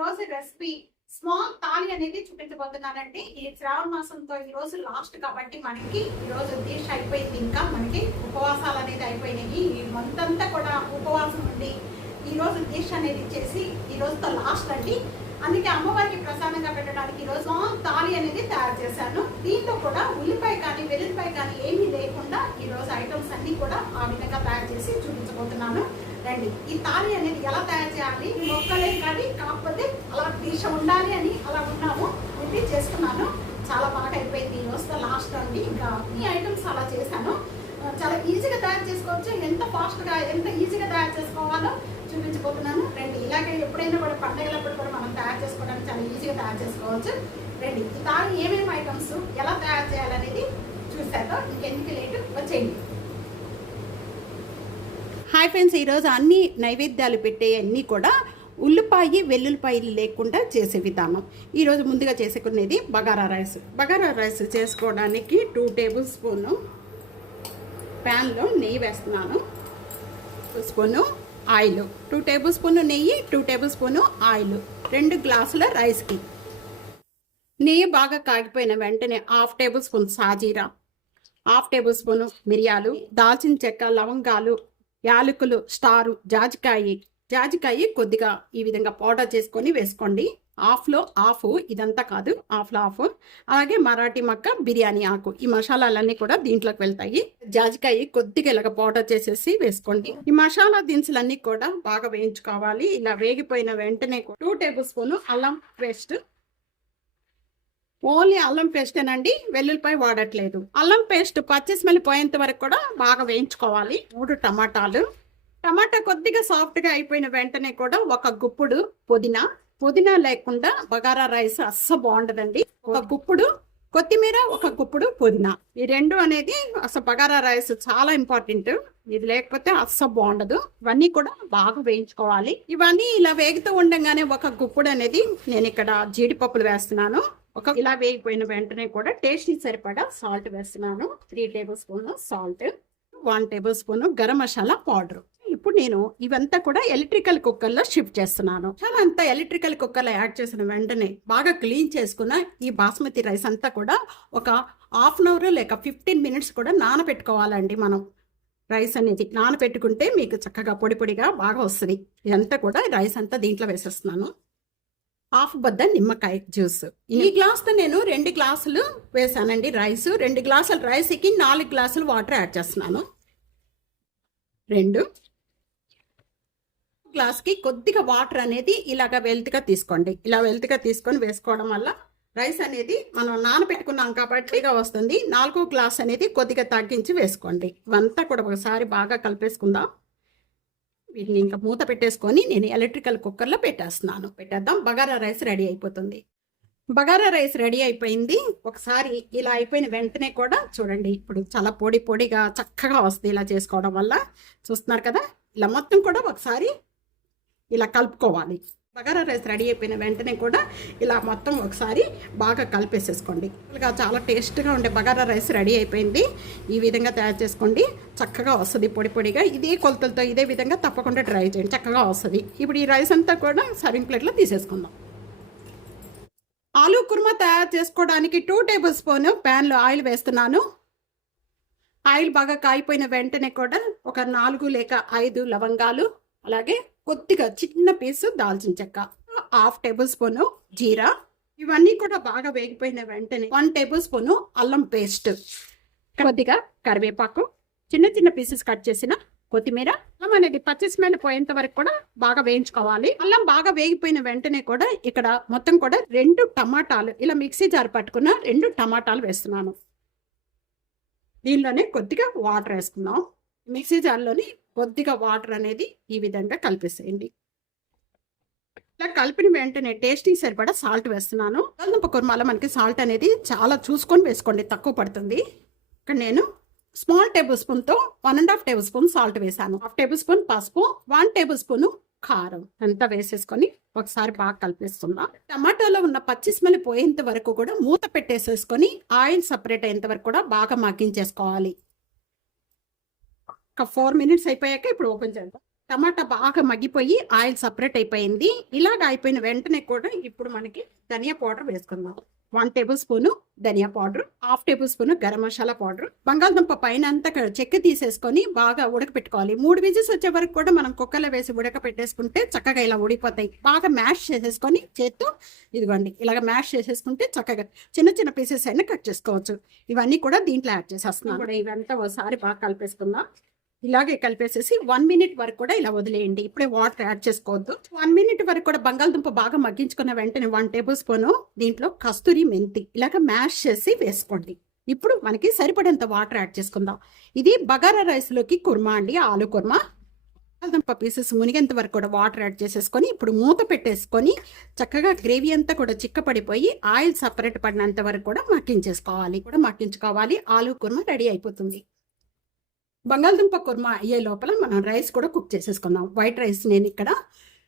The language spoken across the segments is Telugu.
రోజు రెసిపీ స్మాల్ తాళి అనేది చూపించబోతున్నానండి. ఈ శ్రావణ మాసంతో ఈ రోజు లాస్ట్ కాబట్టి మనకి ఈ రోజు దీక్ష అయిపోయింది. ఇంకా మనకి ఉపవాసాలు అనేది అయిపోయినాయి. ఈ మంత్ అంతా కూడా ఉపవాసం ఉండి ఈ రోజు దీక్ష అనేది చేసి ఈ రోజుతో లాస్ట్ అండి. అందుకే అమ్మవారికి ప్రసాదంగా పెట్టడానికి ఈ రోజు తాళి అనేది తయారు చేశాను. దీంతో కూడా ఉల్లిపాయ కానీ వెల్లుల్లిపాయ కానీ ఏమీ లేకుండా ఈ రోజు ఐటమ్స్ అన్ని కూడా ఆ విధంగా తయారు చేసి చూపించబోతున్నాను. రండి. ఈ తాళి అనేది ఎలా తయారు చేయాలి? మొక్కలే కానీ కాకపోతే అలా దీక్ష ఉండాలి అని అలా ఉన్నాము ఇది చేస్తున్నాను. చాలా బాగా అయిపోయింది. వస్తే లాస్ట్ అండి. ఇంకా ఈ ఐటమ్స్ అలా చేశాను. చాలా ఈజీగా తయారు చేసుకోవచ్చు. ఎంత ఫాస్ట్గా ఎంత ఈజీగా తయారు చేసుకోవాలో చూపించబోతున్నాను. రండి. ఇలాగే ఎప్పుడైనా కూడా పండగలప్పుడు కూడా మనం తయారు చేసుకోవడానికి చాలా ఈజీగా తయారు చేసుకోవచ్చు. రండి. ఈ తాళి ఏమేమి ఐటమ్స్ ఎలా తయారు చేయాలనేది చూశాక ఇంకెందుకు లేటు వచ్చేయండి. హాయ్ ఫ్రెండ్స్ ఈరోజు అన్ని నైవేద్యాలు పెట్టే అన్నీ కూడా ఉల్లిపాయ వెల్లుల్లిపాయలు లేకుండా చేసే విధానం. ఈరోజు ముందుగా చేసుకునేది బగారా రైస్. బగారా రైస్ చేసుకోవడానికి టూ టేబుల్ స్పూను ప్యాన్లో నెయ్యి వేస్తున్నాను. Spoon oil. Two tablespoon నెయ్యి టూ టేబుల్ స్పూను ఆయిల్. రెండు గ్లాసుల రైస్కి. నెయ్యి బాగా కాగిపోయిన వెంటనే హాఫ్ టేబుల్ స్పూన్ సాజీరా. హాఫ్ టేబుల్ స్పూన్ మిరియాలు దాల్చిన చెక్క లవంగాలు యాలకులు స్టారు జాజికాయి. జాజికాయి కొద్దిగా ఈ విధంగా పౌడర్ చేసుకొని వేసుకోండి. ఆఫ్లో ఆఫ్ ఇదంతా కాదు ఆఫ్లో ఆఫ్. అలాగే మరాఠీ మక్క బిర్యానీ ఆకు. ఈ మసాలాలన్నీ కూడా దీంట్లోకి వెళ్తాయి. జాజికాయ కొద్దిగా ఇలాగ పౌడర్ చేసేసి వేసుకోండి. ఈ మసాలా దినుసులన్నీ కూడా బాగా వేయించుకోవాలి. ఇలా వేగిపోయిన వెంటనే టూ టేబుల్ స్పూన్ అల్లం పేస్ట్ ఓన్లీ అల్లం పేస్టేనండి వెల్లుల్లిపాయ వాడట్లేదు. అల్లం పేస్ట్ పచ్చి స్మెల్ పోయేంత వరకు కూడా బాగా వేయించుకోవాలి. మూడు టమాటాలు. టమాటా కొద్దిగా సాఫ్ట్గా అయిపోయిన వెంటనే కూడా ఒక గుప్పుడు పుదీనా. పుదీనా లేకుండా బగారా రైస్ అస్స బాగుండదండి. ఒక గుప్పుడు కొత్తిమీర ఒక గుప్పుడు పుదీనా. ఈ రెండు అనేది అసలు బగారా రైస్ చాలా ఇంపార్టెంట్. ఇది లేకపోతే అస్సలు బాగుండదు. ఇవన్నీ కూడా బాగా వేయించుకోవాలి. ఇవన్నీ ఇలా వేగుతూ ఉండగానే ఒక గుప్పుడు అనేది నేను ఇక్కడ జీడిపప్పులు వేస్తున్నాను. ఒక ఇలా వేగిపోయిన వెంటనే కూడా టేస్ట్ సరిపడా సాల్ట్ వేస్తున్నాను. Three tablespoon salt one tablespoon garam masala powder. ఇప్పుడు నేను ఇవంతా కూడా ఎలక్ట్రికల్ కుక్కర్లో షిఫ్ట్ చేస్తున్నాను. చాలా అంతా ఎలక్ట్రికల్ కుక్కర్లో యాడ్ చేసిన వెంటనే బాగా క్లీన్ చేసుకున్న ఈ బాస్మతి రైస్ అంతా కూడా ఒక హాఫ్ అన్ అవర్ లేక ఫిఫ్టీన్ మినిట్స్ కూడా నానబెట్టుకోవాలండి మనం. రైస్ అనేది నానబెట్టుకుంటే మీకు చక్కగా పొడి పొడిగా బాగా వస్తుంది. ఇదంతా కూడా రైస్ అంతా దీంట్లో వేసేస్తున్నాను. హాఫ్ బద్ద నిమ్మకాయ జ్యూస్. ఈ గ్లాస్తో నేను రెండు గ్లాసులు వేసానండి రైస్. రెండు గ్లాసులు రైస్కి నాలుగు గ్లాసులు వాటర్ యాడ్ చేస్తున్నాను. రెండు గ్లాస్కి కొద్దిగా వాటర్ అనేది ఇలాగ వెల్త్గా తీసుకోండి. ఇలా వెల్త్గా తీసుకొని వేసుకోవడం వల్ల రైస్ అనేది మనం నానబెట్టుకున్నాం కాబట్టి వస్తుంది. నాలుగో గ్లాస్ అనేది కొద్దిగా తగ్గించి వేసుకోండి. ఇవంతా కూడా ఒకసారి బాగా కలిపేసుకుందాం. వీటిని ఇంకా మూత పెట్టేసుకొని నేను ఎలక్ట్రికల్ కుక్కర్లో పెట్టేస్తున్నాను. పెట్టేద్దాం. బగారా రైస్ రెడీ అయిపోతుంది. బగారా రైస్ రెడీ అయిపోయింది. ఒకసారి ఇలా అయిపోయిన వెంటనే కూడా చూడండి ఇప్పుడు చాలా పొడి పొడిగా చక్కగా వస్తుంది ఇలా చేసుకోవడం వల్ల. చూస్తున్నారు కదా? ఇలా మొత్తం కూడా ఒకసారి ఇలా కలుపుకోవాలి. బగారా రైస్ రెడీ అయిపోయిన వెంటనే కూడా ఇలా మొత్తం ఒకసారి బాగా కలిపేసేసుకోండి. ఇలా చాలా టేస్ట్గా ఉండే బగారా రైస్ రెడీ అయిపోయింది. ఈ విధంగా తయారు చేసుకోండి. చక్కగా వస్తుంది పొడి పొడిగా. ఇదే కొలతలతో ఇదే విధంగా తప్పకుండా ట్రై చేయండి. చక్కగా వస్తుంది. ఇప్పుడు ఈ రైస్ అంతా కూడా సర్వింగ్ ప్లేట్లో తీసేసుకుందాం. ఆలూ కుర్మా తయారు చేసుకోవడానికి టూ టేబుల్ స్పూన్ ప్యాన్లో ఆయిల్ వేస్తున్నాను. ఆయిల్ బాగా కాయిపోయిన వెంటనే కూడా ఒక నాలుగు లేక ఐదు లవంగాలు అలాగే కొద్దిగా చిన్న పీసు దాల్చిన చెక్క హాఫ్ టేబుల్ స్పూను జీరా ఇవన్నీ కూడా బాగా వేగిపోయిన వెంటనే వన్ టేబుల్ స్పూను అల్లం పేస్ట్. కొద్దిగా కరివేపాకు చిన్న చిన్న పీసెస్ కట్ చేసిన కొత్తిమీర అల్లం అనేది పచ్చి స్మెల్ పోయేంత వరకు కూడా బాగా వేయించుకోవాలి. అల్లం బాగా వేగిపోయిన వెంటనే కూడా ఇక్కడ మొత్తం కూడా రెండు టమాటాలు ఇలా మిక్సీ జార్ పట్టుకున్న రెండు టమాటాలు వేస్తున్నాను. దీనిలోనే కొద్దిగా వాటర్ వేసుకుందాం. మిక్సీ జార్లోని కొద్దిగా వాటర్ అనేది ఈ విధంగా కలిపేసేయండి. ఇలా కలిపిన వెంటనే టేస్టింగ్ సరిపడా సాల్ట్ వేస్తున్నాను. బంగాళదుంప కుర్మాలో మనకి సాల్ట్ అనేది చాలా చూసుకొని వేసుకోండి తక్కువ పడుతుంది. ఇక్కడ నేను స్మాల్ టేబుల్ స్పూన్తో one and half tablespoon salt వేసాను. హాఫ్ టేబుల్ స్పూన్ పసుపు వన్ టేబుల్ స్పూన్ కారం. అంతా వేసేసుకొని ఒకసారి బాగా కలిపేస్తున్నాం టమాటాలో ఉన్న పచ్చి స్మెల్ పోయేంత వరకు కూడా మూత పెట్టేసేసుకొని ఆయిల్ సపరేట్ అయ్యేంత వరకు కూడా బాగా మగ్గించేసుకోవాలి. ఒక ఫోర్ మినిట్స్ అయిపోయాక ఇప్పుడు ఓపెన్ చేద్దాం. టమాటా బాగా మగ్గిపోయి ఆయిల్ సపరేట్ అయిపోయింది. ఇలాగ అయిపోయిన వెంటనే కూడా ఇప్పుడు మనకి ధనియా పౌడర్ వేసుకుందాం. వన్ టేబుల్ స్పూన్ ధనియా powder half tablespoon garam masala powder. బంగాళదుంప పైన అంతా చెక్క తీసేసుకొని బాగా ఉడకపెట్టుకోవాలి. మూడు విజిల్స్ వచ్చే వరకు కూడా మనం కుక్కర్లో వేసి ఉడకపెట్టేసుకుంటే చక్కగా ఇలా ఉడిపోతాయి బాగా మ్యాష్ చేసేసుకొని చేత్తో ఇదిగోండి ఇలాగ మ్యాష్ చేసేసుకుంటే చక్కగా చిన్న చిన్న పీసెస్ అయినా కట్ చేసుకోవచ్చు. ఇవన్నీ కూడా దీంట్లో యాడ్ చేసేస్తున్నాం కూడా ఇవంతా ఒకసారి బాగా కలిపేసుకుందాం. ఇలాగే కలిపేసేసి వన్ మినిట్ వరకు కూడా ఇలా వదిలేయండి. ఇప్పుడే వాటర్ యాడ్ చేసుకోవద్దు. వన్ మినిట్ వరకు కూడా బంగాళదుంప బాగా మగ్గించుకున్న వెంటనే వన్ టేబుల్ స్పూన్ దీంట్లో కస్తూరి మెంతి ఇలాగ మ్యాష్ చేసి వేసుకోండి. ఇప్పుడు మనకి సరిపడేంత వాటర్ యాడ్ చేసుకుందాం. ఇది బగారా రైస్లోకి కుర్మా అండి ఆలు కుర్మా. బంగాళదుంప పీసెస్ మునిగేంత వరకు కూడా వాటర్ యాడ్ చేసేసుకొని ఇప్పుడు మూత పెట్టేసుకొని చక్కగా గ్రేవీ అంతా కూడా చిక్కపడిపోయి ఆయిల్ సపరేట్ పడినంత వరకు కూడా మక్కించేసుకోవాలి కూడా మక్కించుకోవాలి ఆలు కుర్మా రెడీ అయిపోతుంది. బంగాళదుంప కుర్మా అయ్యే లోపల మనం రైస్ కూడా కుక్ చేసేసుకుందాం. వైట్ రైస్ నేను ఇక్కడ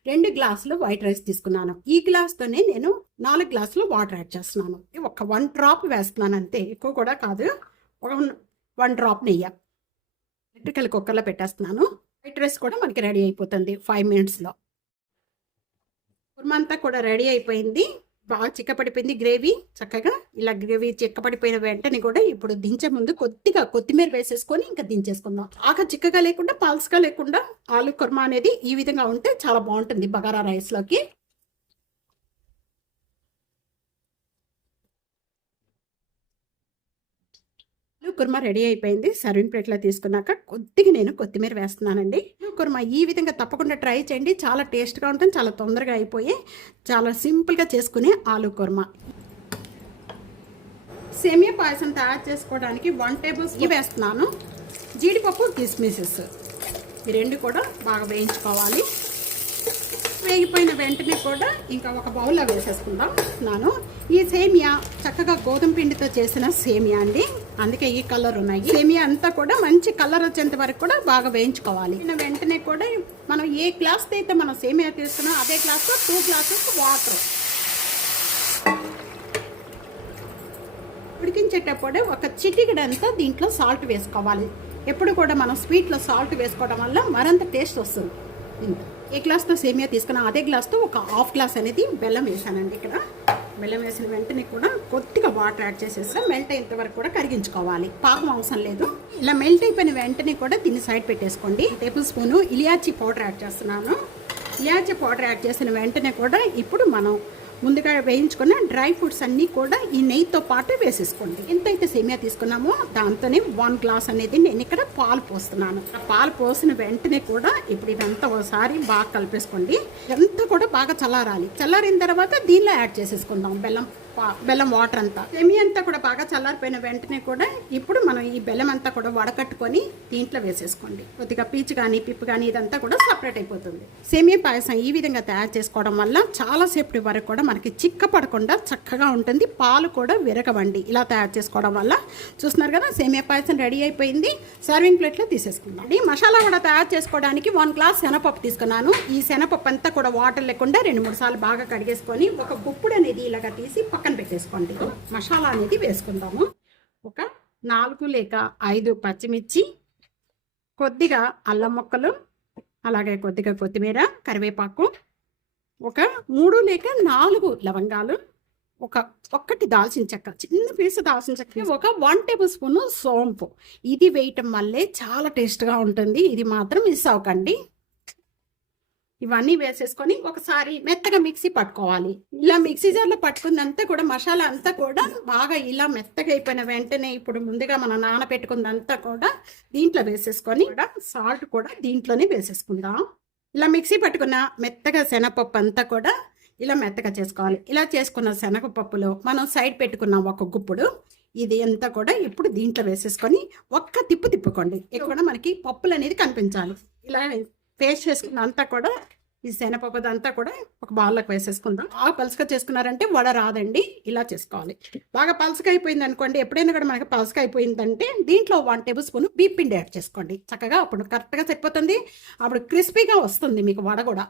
రెండు గ్లాసులు వైట్ రైస్ తీసుకున్నాను. ఈ గ్లాస్తోనే నేను నాలుగు గ్లాసులు వాటర్ యాడ్ చేస్తున్నాను. ఒక వన్ డ్రాప్ వేస్తున్నాను అంతే ఎక్కువ కూడా కాదు. ఒక వన్ డ్రాప్ నెయ్యి. ఎలక్ట్రికల్ కుక్కర్లో పెట్టేస్తున్నాను. వైట్ రైస్ కూడా మనకి రెడీ అయిపోతుంది ఫైవ్ మినిట్స్లో. కుర్మా అంతా కూడా రెడీ అయిపోయింది. బాగా చిక్కపడిపోయింది గ్రేవీ. చక్కగా ఇలా గ్రేవీ చిక్కపడిపోయిన వెంటనే కూడా ఇప్పుడు దించే ముందు కొద్దిగా కొత్తిమీర వేసేసుకొని ఇంకా దించేసుకుందాం. ఆక చిక్కగా లేకుండా పాల్స్గా లేకుండా ఆలు కుర్మా అనేది ఈ విధంగా ఉంటే చాలా బాగుంటుంది బగారా రైస్లోకి. కుర్మా రెడీ అయిపోయింది. సర్వింగ్ ప్లేట్లో తీసుకున్నాక కొద్దిగా నేను కొత్తిమీర వేస్తున్నానండి. కుర్మా ఈ విధంగా తప్పకుండా ట్రై చేయండి. చాలా టేస్ట్గా ఉంటుంది. చాలా తొందరగా అయిపోయి చాలా సింపుల్గా చేసుకునే ఆలు కుర్మా. సేమియా పాయసం తయారు చేసుకోవడానికి వన్ టేబుల్ స్పూన్ వేస్తున్నాను. జీడిపప్పు కిస్మిసెస్. ఈ రెండు కూడా బాగా వేయించుకోవాలి. వేగిపోయిన వెంటనే కూడా ఇంకా ఒక బౌల్లో వేసేసుకుందాం. నాను ఈ సేమియా చక్కగా గోధుమ పిండితో చేసిన సేమియా అండి. అందుకే ఈ కలర్ ఉన్నాయి. సేమియా అంతా కూడా మంచి కలర్ వచ్చేంత వరకు కూడా బాగా వేయించుకోవాలి. వెంటనే కూడా మనం ఏ గ్లాస్ అయితే మనం సేమియా తీసుకున్నాం అదే గ్లాస్లో టూ గ్లాసెస్ వాటర్. ఉడికించేటప్పుడే ఒక చిటికెడంతా దీంట్లో సాల్ట్ వేసుకోవాలి. ఎప్పుడు కూడా మనం స్వీట్లో సాల్ట్ వేసుకోవడం వల్ల మరింత టేస్ట్ వస్తుంది. ఇంత. ఏ గ్లాస్తో సేమియా తీసుకున్నా అదే గ్లాస్తో ఒక హాఫ్ గ్లాస్ అనేది బెల్లం వేసానండి ఇక్కడ. బెల్లం వేసిన వెంటనే కూడా కొద్దిగా వాటర్ యాడ్ చేసేస్తే మెల్ట్ అయ్యేంత వరకు కూడా కరిగించుకోవాలి. పాకం అవసరం లేదు. ఇలా మెల్ట్ అయిపోయిన వెంటనే కూడా దీన్ని సైడ్ పెట్టేసుకోండి. టేబుల్ స్పూను ఇలియాచి పౌడర్ యాడ్ చేస్తున్నాను. ఇలియాచి పౌడర్ యాడ్ చేసిన వెంటనే కూడా ఇప్పుడు మనం ముందుగా వేయించుకున్న డ్రై ఫ్రూట్స్ అన్నీ కూడా ఈ నెయ్యితో పాటు వేసేసుకోండి. ఎంతైతే సేమియా తీసుకున్నామో దాంతోనే వన్ గ్లాస్ అనేది నేను ఇక్కడ పాలు పోస్తున్నాను. పాలు పోసిన వెంటనే కూడా ఇప్పుడు ఇదంతా ఒకసారి బాగా కలిపేసుకోండి. ఇదంతా కూడా బాగా చల్లారాలి. చల్లారిన తర్వాత దీనిలో యాడ్ చేసేసుకుందాం బెల్లం. బెల్లం వాటర్ అంతా. సేమియా అంతా కూడా బాగా చల్లారిపోయిన వెంటనే కూడా ఇప్పుడు మనం ఈ బెల్లం అంతా కూడా వడకట్టుకొని దీంట్లో వేసేసుకోండి. కొద్దిగా పీచు కానీ పిప్పు కానీ ఇదంతా కూడా సపరేట్ అయిపోతుంది. సేమియా పాయసం ఈ విధంగా తయారు చేసుకోవడం వల్ల చాలా సేపటి వరకు కూడా మనకి చిక్క పడకుండా చక్కగా ఉంటుంది. పాలు కూడా విరగవండి. ఇలా తయారు చేసుకోవడం వల్ల చూస్తున్నారు కదా సేమియా పాయసం రెడీ అయిపోయింది. సర్వింగ్ ప్లేట్లో తీసేసుకుందాం. ఈ మసాలా కూడా తయారు చేసుకోవడానికి వన్ గ్లాస్ శనపప్పు తీసుకున్నాను. ఈ శనపప్పు అంతా కూడా వాటర్ లేకుండా రెండు మూడు సార్లు బాగా కడిగేసుకొని ఒక గుప్పుడు అనేది ఇలాగా తీసి పక్కన పెట్టేసుకోండి. మసాలా అనేది వేసుకుందాము. ఒక నాలుగు లేక ఐదు పచ్చిమిర్చి కొద్దిగా అల్లం ముక్కలు అలాగే కొద్దిగా కొత్తిమీర కరివేపాకు ఒక మూడు లేక నాలుగు లవంగాలు ఒక ఒక్కటి దాల్చిన చెక్క చిన్న పీసు దాల్చిన చెక్క ఒక వన్ టేబుల్ స్పూన్ సోంపు. ఇది వేయటం వల్లే చాలా టేస్ట్గా ఉంటుంది. ఇది మాత్రం మిస్ అవ్వకండి. ఇవన్నీ వేసేసుకొని ఒకసారి మెత్తగా మిక్సీ పట్టుకోవాలి. ఇలా మిక్సీ జార్లో పట్టుకుందంతా కూడా మసాలా అంతా కూడా బాగా ఇలా మెత్తగా అయిపోయిన వెంటనే ఇప్పుడు ముందుగా మనం నానబెట్టుకుందంతా కూడా దీంట్లో వేసేసుకొని కూడా సాల్ట్ కూడా దీంట్లోనే వేసేసుకుందాం. ఇలా మిక్సీ పట్టుకున్న మెత్తగా శనగపప్పు అంతా కూడా ఇలా మెత్తగా చేసుకోవాలి. ఇలా చేసుకున్న శనగపప్పులో మనం సైడ్ పెట్టుకున్నాం ఒక గుప్పుడు ఇది అంతా కూడా ఇప్పుడు దీంట్లో వేసేసుకొని ఒక్క తిప్పు తిప్పుకోండి. ఇక్కడ మనకి పప్పులు అనేది కనిపించాలి. ఇలా పేస్ట్ చేసుకున్న అంతా కూడా ఈ శనగపప్పు అంతా కూడా ఒక బౌల్లోకి వేసేసుకుందాం. బాగా పలుసుగా చేసుకున్నారంటే వడ రాదండి ఇలా చేసుకోవాలి. బాగా పలుసుగా అయిపోయింది అనుకోండి ఎప్పుడైనా కూడా మనకి పలుసుగా అయిపోయిందంటే దీంట్లో వన్ టేబుల్ స్పూన్ బీపిండి యాడ్ చేసుకోండి. చక్కగా అప్పుడు కరెక్ట్గా సరిపోతుంది. అప్పుడు క్రిస్పీగా వస్తుంది మీకు వడ కూడా.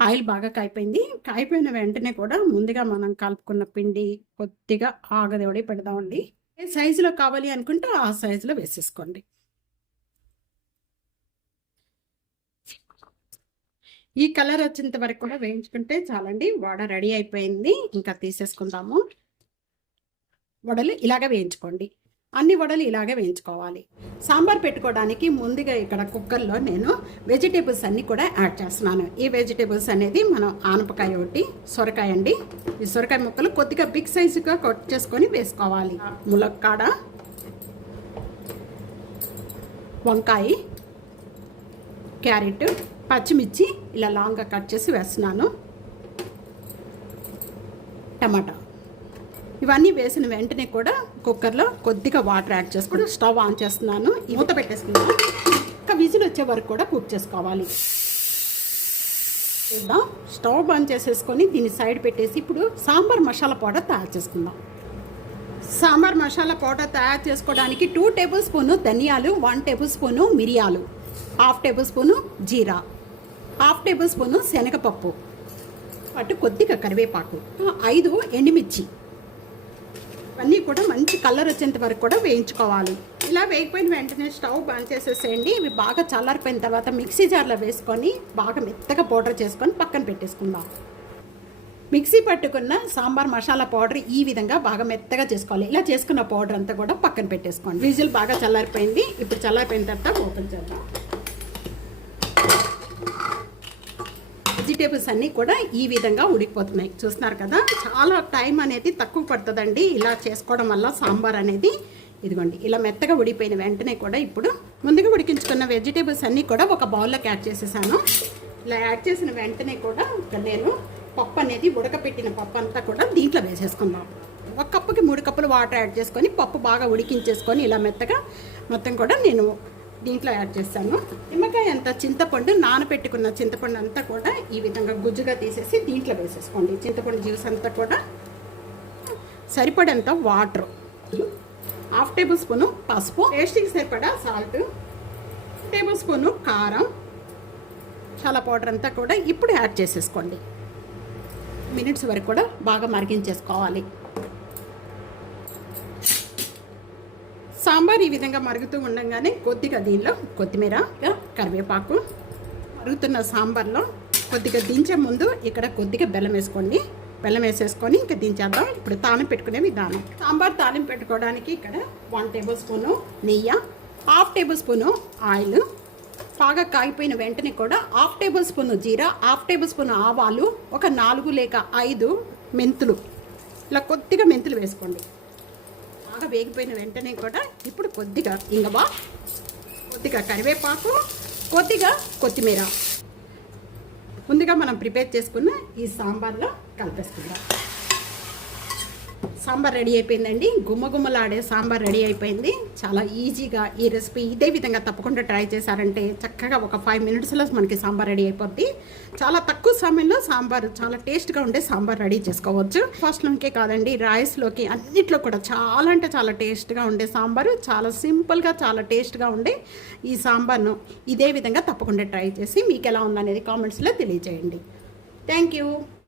ఆయిల్ బాగా కాయిపోయింది. కాయిపోయిన వెంటనే కూడా ముందుగా మనం కలుపుకున్న పిండి కొద్దిగా ఆగదేవడి పెడదామండి. ఏ సైజులో కావాలి అనుకుంటే ఆ సైజులో వేసేసుకోండి. ఈ కలర్ వచ్చేంత వరకు కూడా వేయించుకుంటే చాలండి. వడ రెడీ అయిపోయింది. ఇంకా తీసేసుకుందాము. వడలు ఇలాగే వేయించుకోండి. అన్ని వడలు ఇలాగే వేయించుకోవాలి. సాంబార్ పెట్టుకోవడానికి ముందుగా ఇక్కడ కుక్కర్లో నేను వెజిటేబుల్స్ అన్నీ కూడా యాడ్ చేస్తున్నాను. ఈ వెజిటేబుల్స్ అనేది మనం ఆనపకాయ ఒకటి సొరకాయ అండి. ఈ సొరకాయ ముక్కలు కొద్దిగా బిగ్ సైజుగా కట్ చేసుకొని వేసుకోవాలి. ములక్కాడ వంకాయ క్యారెట్ పచ్చిమిర్చి ఇలా లాంగ్గా కట్ చేసి వేస్తున్నాను. టమాటా. ఇవన్నీ వేసిన వెంటనే కూడా కుక్కర్లో కొద్దిగా వాటర్ యాడ్ చేసుకుని స్టవ్ ఆన్ చేస్తున్నాను. మూత పెట్టేసుకున్నాను. ఇంకా విజిల్ వచ్చే వరకు కూడా కుక్ చేసుకోవాలి. చూద్దాం. స్టవ్ బంద్ చేసేసుకొని దీన్ని సైడ్ పెట్టేసి ఇప్పుడు సాంబార్ మసాలా పౌడర్ తయారు చేసుకుందాం. సాంబార్ మసాలా పౌడర్ తయారు చేసుకోవడానికి టూ టేబుల్ స్పూను ధనియాలు వన్ టేబుల్ స్పూను మిరియాలు హాఫ్ టేబుల్ స్పూను జీరా. హాఫ్ టేబుల్ స్పూను శనగపప్పు. అటు కొద్దిగా కరివేపాకు. ఐదు ఎండుమిర్చి. ఇవన్నీ కూడా మంచి కలర్ వచ్చేంత వరకు కూడా వేయించుకోవాలి. ఇలా వేగిపోయిన వెంటనే స్టవ్ బంద్ చేసేసేయండి. ఇవి బాగా చల్లారిపోయిన తర్వాత మిక్సీ జార్లో వేసుకొని బాగా మెత్తగా పౌడర్ చేసుకొని పక్కన పెట్టేసుకుందాం. మిక్సీ పట్టుకున్న సాంబార్ మసాలా పౌడర్ ఈ విధంగా బాగా మెత్తగా చేసుకోవాలి. ఇలా చేసుకున్న పౌడర్ అంతా కూడా పక్కన పెట్టేసుకోండి. విజిల్ బాగా చల్లారిపోయింది. ఇప్పుడు చల్లారిపోయిన తర్వాత ఓపెన్ చేద్దాం. వెజిటేబుల్స్ అన్నీ కూడా ఈ విధంగా ఉడికిపోతున్నాయి. చూస్తున్నారు కదా? చాలా టైం అనేది తక్కువ పడుతుందండి. ఇలా చేసుకోవడం వల్ల సాంబార్ అనేది ఇదిగోండి ఇలా మెత్తగా ఉడిపోయిన వెంటనే కూడా ఇప్పుడు ముందుగా ఉడికించుకున్న వెజిటేబుల్స్ అన్నీ కూడా ఒక బౌల్లోకి యాడ్ చేసేసాను. ఇలా యాడ్ చేసిన వెంటనే కూడా నేను పప్పు అనేది ఉడకపెట్టిన పప్పు అంతా కూడా దీంట్లో వేసేసుకుందాం. ఒక కప్పుకి మూడు కప్పులు వాటర్ యాడ్ చేసుకొని పప్పు బాగా ఉడికించేసుకొని ఇలా మెత్తగా మొత్తం కూడా నేను దీంట్లో యాడ్ చేస్తాను. నిమ్మకాయ అంతా చింతపండు నానబెట్టుకున్న చింతపండు అంతా కూడా ఈ విధంగా గుజ్జుగా తీసేసి దీంట్లో వేసేసుకోండి. చింతపండు జ్యూస్ అంతా కూడా సరిపడేంత వాటర్ హాఫ్ టేబుల్ స్పూను పసుపు టేస్టింగ్ సరిపడా సాల్ట్ టేబుల్ స్పూను కారం చాలా పౌడర్ అంతా కూడా ఇప్పుడు యాడ్ చేసేసుకోండి. మినిట్స్ వరకు కూడా బాగా మరిగించేసుకోవాలి. సాంబార్ ఈ విధంగా మరుగుతూ ఉండగానే కొద్దిగా దీనిలో కొత్తిమీర కరివేపాకు మరుగుతున్న సాంబార్లో కొద్దిగా దించే ముందు ఇక్కడ కొద్దిగా బెల్లం వేసుకోండి. బెల్లం వేసేసుకొని ఇంకా దించేద్దాం. ఇప్పుడు తానం పెట్టుకునే విధానం. సాంబార్ తాలిం పెట్టుకోవడానికి ఇక్కడ వన్ టేబుల్ స్పూను నెయ్యి హాఫ్ టేబుల్ స్పూను ఆయిల్. బాగా కాగిపోయిన వెంటనే కూడా హాఫ్ టేబుల్ స్పూన్ జీరా హాఫ్ టేబుల్ స్పూన్ ఆవాలు ఒక నాలుగు లేక ఐదు మెంతులు. ఇలా కొద్దిగా మెంతులు వేసుకోండి. బాగా వేగిపోయిన వెంటనే కూడా ఇప్పుడు కొద్దిగా ఇంగవా కొద్దిగా కరివేపాకు కొద్దిగా కొత్తిమీర. ముందుగా మనం ప్రిపేర్ చేసుకున్న ఈ సాంబార్లో కలిపేసుకుందాం. సాంబార్ రెడీ అయిపోయిందండి. గుమ్మగుమ్మలాడే సాంబార్ రెడీ అయిపోయింది. చాలా ఈజీగా ఈ రెసిపీ ఇదే విధంగా తప్పకుండా ట్రై చేశారంటే చక్కగా ఒక ఫైవ్ మినిట్స్లో మనకి సాంబార్ రెడీ అయిపోద్ది. చాలా తక్కువ సమయంలో సాంబార్ చాలా టేస్ట్గా ఉండే సాంబార్ రెడీ చేసుకోవచ్చు. ఫస్ట్లోకే కాదండి రైస్లోకి అన్నిట్లో కూడా చాలా అంటే చాలా టేస్ట్గా ఉండే సాంబారు. చాలా సింపుల్గా చాలా టేస్ట్గా ఉండే ఈ సాంబార్ను ఇదే విధంగా తప్పకుండా ట్రై చేసి మీకు ఎలా ఉందనేది కామెంట్స్లో తెలియజేయండి. Thank you.